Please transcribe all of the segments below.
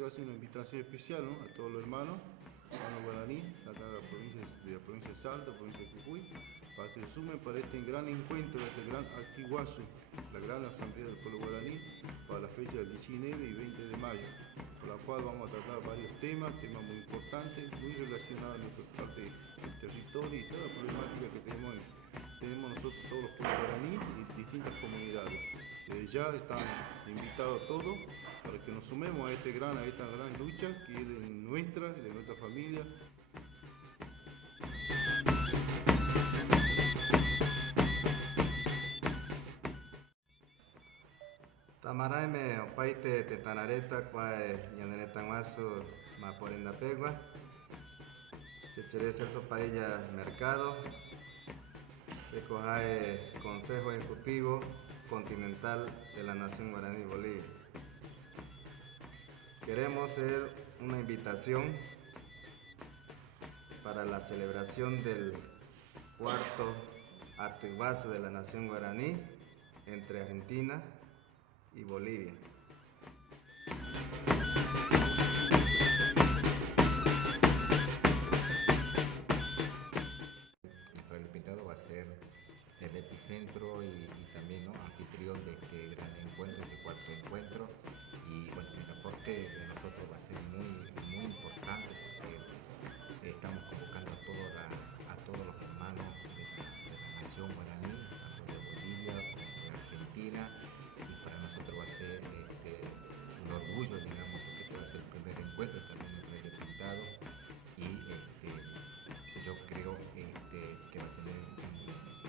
quiero hacer una invitación especial, ¿no?, a todos los hermanos guaraní, acá de la provincia de Salta, provincia de Jujuy, para que se sumen para este gran encuentro, este gran Atiguazú, la gran asamblea del pueblo guaraní, para la fecha del 19 y 20 de mayo, por la cual vamos a tratar varios temas muy importantes, muy relacionados a nuestra parte del territorio y toda la problemática que tenemos nosotros, todos los pueblos guaraní y distintas comunidades. Desde ya están invitados todos para que nos sumemos a esta gran lucha que es de nuestra familia. Tamaraime opaite tetanareta kuae ñaneretanguasu Maporendapegua, Chechere Celso Padilla Mercado, Checojae Consejo Ejecutivo Continental de la Nación Guaraní Bolivia. Queremos hacer una invitación para la celebración del cuarto Atiguazú de la Nación Guaraní entre Argentina y Bolivia. El Pintado va a ser el epicentro y también, ¿no?, anfitrión de este gran encuentro, este cuarto encuentro. Y bueno, el aporte de nosotros va a ser muy importante porque estamos convocando a todos los hermanos de la nación guaraní, tanto de Bolivia como de Argentina, y para nosotros va a ser un orgullo, digamos, porque este va a ser el primer encuentro también en Frei Pintado, y yo creo que va a tener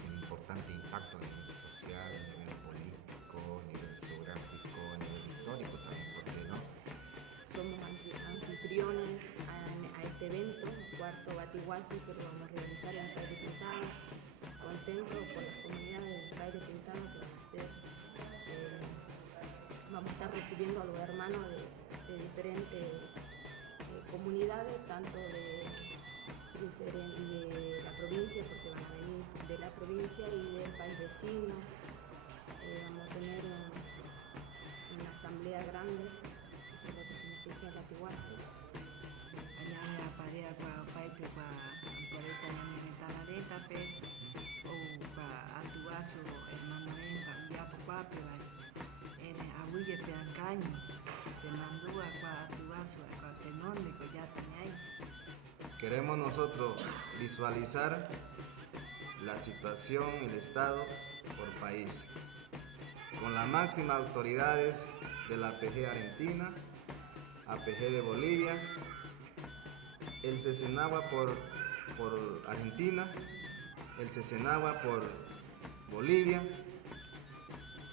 un importante impacto a nivel social, a nivel político, a nivel geográfico, a nivel histórico también, ¿por qué no? Somos anfitriones a este evento, el cuarto Atiguazú, que lo vamos a realizar en Frei Pintado. Contento por las comunidades de Frei Pintado que van a ser. Vamos a estar recibiendo a los hermanos de diferentes comunidades, tanto de la provincia, porque van a venir de la provincia y del país vecino. Vamos a tener una asamblea grande, eso es lo que significa el Atiguazú. Allá parea kwa paite kwa poreta ñane talareta pe o kwa Atiguazú hermano renta ya pape va ene abuye pe ancaño te mandúa kwa Atiguazú kwa tenonde ko ya tañay. Queremos nosotros visualizar la situación, el estado por país, con las máximas autoridades de la APG Argentina, APG de Bolivia, el CECENAGUA por Argentina, el CECENAGUA por Bolivia,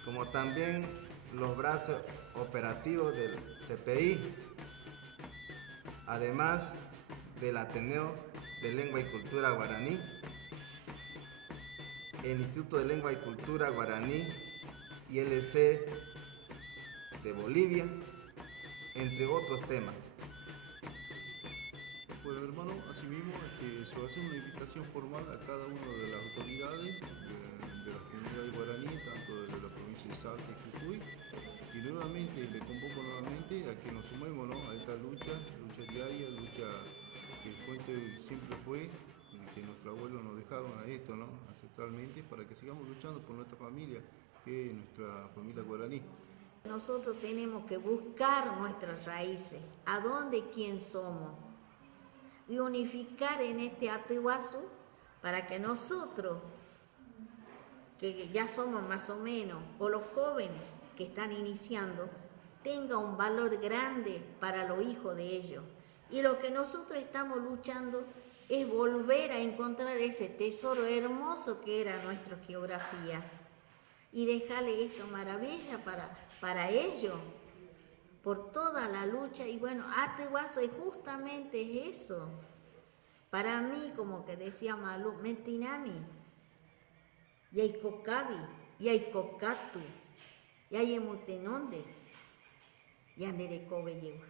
como también los brazos operativos del CPI, además del Ateneo de Lengua y Cultura Guaraní, el Instituto de Lengua y Cultura Guaraní ILC de Bolivia, entre otros temas. Bueno, hermano, asimismo se va a hacer una invitación formal a cada una de las autoridades de las comunidades guaraní, tanto de la provincia de Salta y Jujuy, y nuevamente le convoco nuevamente a que nos sumemos, ¿no?, a esta lucha diaria, lucha que siempre fue, que nuestros abuelos nos dejaron a esto, ¿no?, ancestralmente, para que sigamos luchando por nuestra familia, que es nuestra familia guaraní. Nosotros tenemos que buscar nuestras raíces, a dónde, quién somos, y unificar en este Atiguazú para que nosotros, que ya somos más o menos, o los jóvenes que están iniciando, tenga un valor grande para los hijos de ellos. Y lo que nosotros estamos luchando es volver a encontrar ese tesoro hermoso que era nuestra geografía y dejarle esta maravilla para ellos, por toda la lucha. Y bueno, Atiguazú justamente es eso. Para mí, como que decía Malú, Metinami, Yaikokabi, Yaikokatu, Yayemutenonde, Yanderekobe Yewa.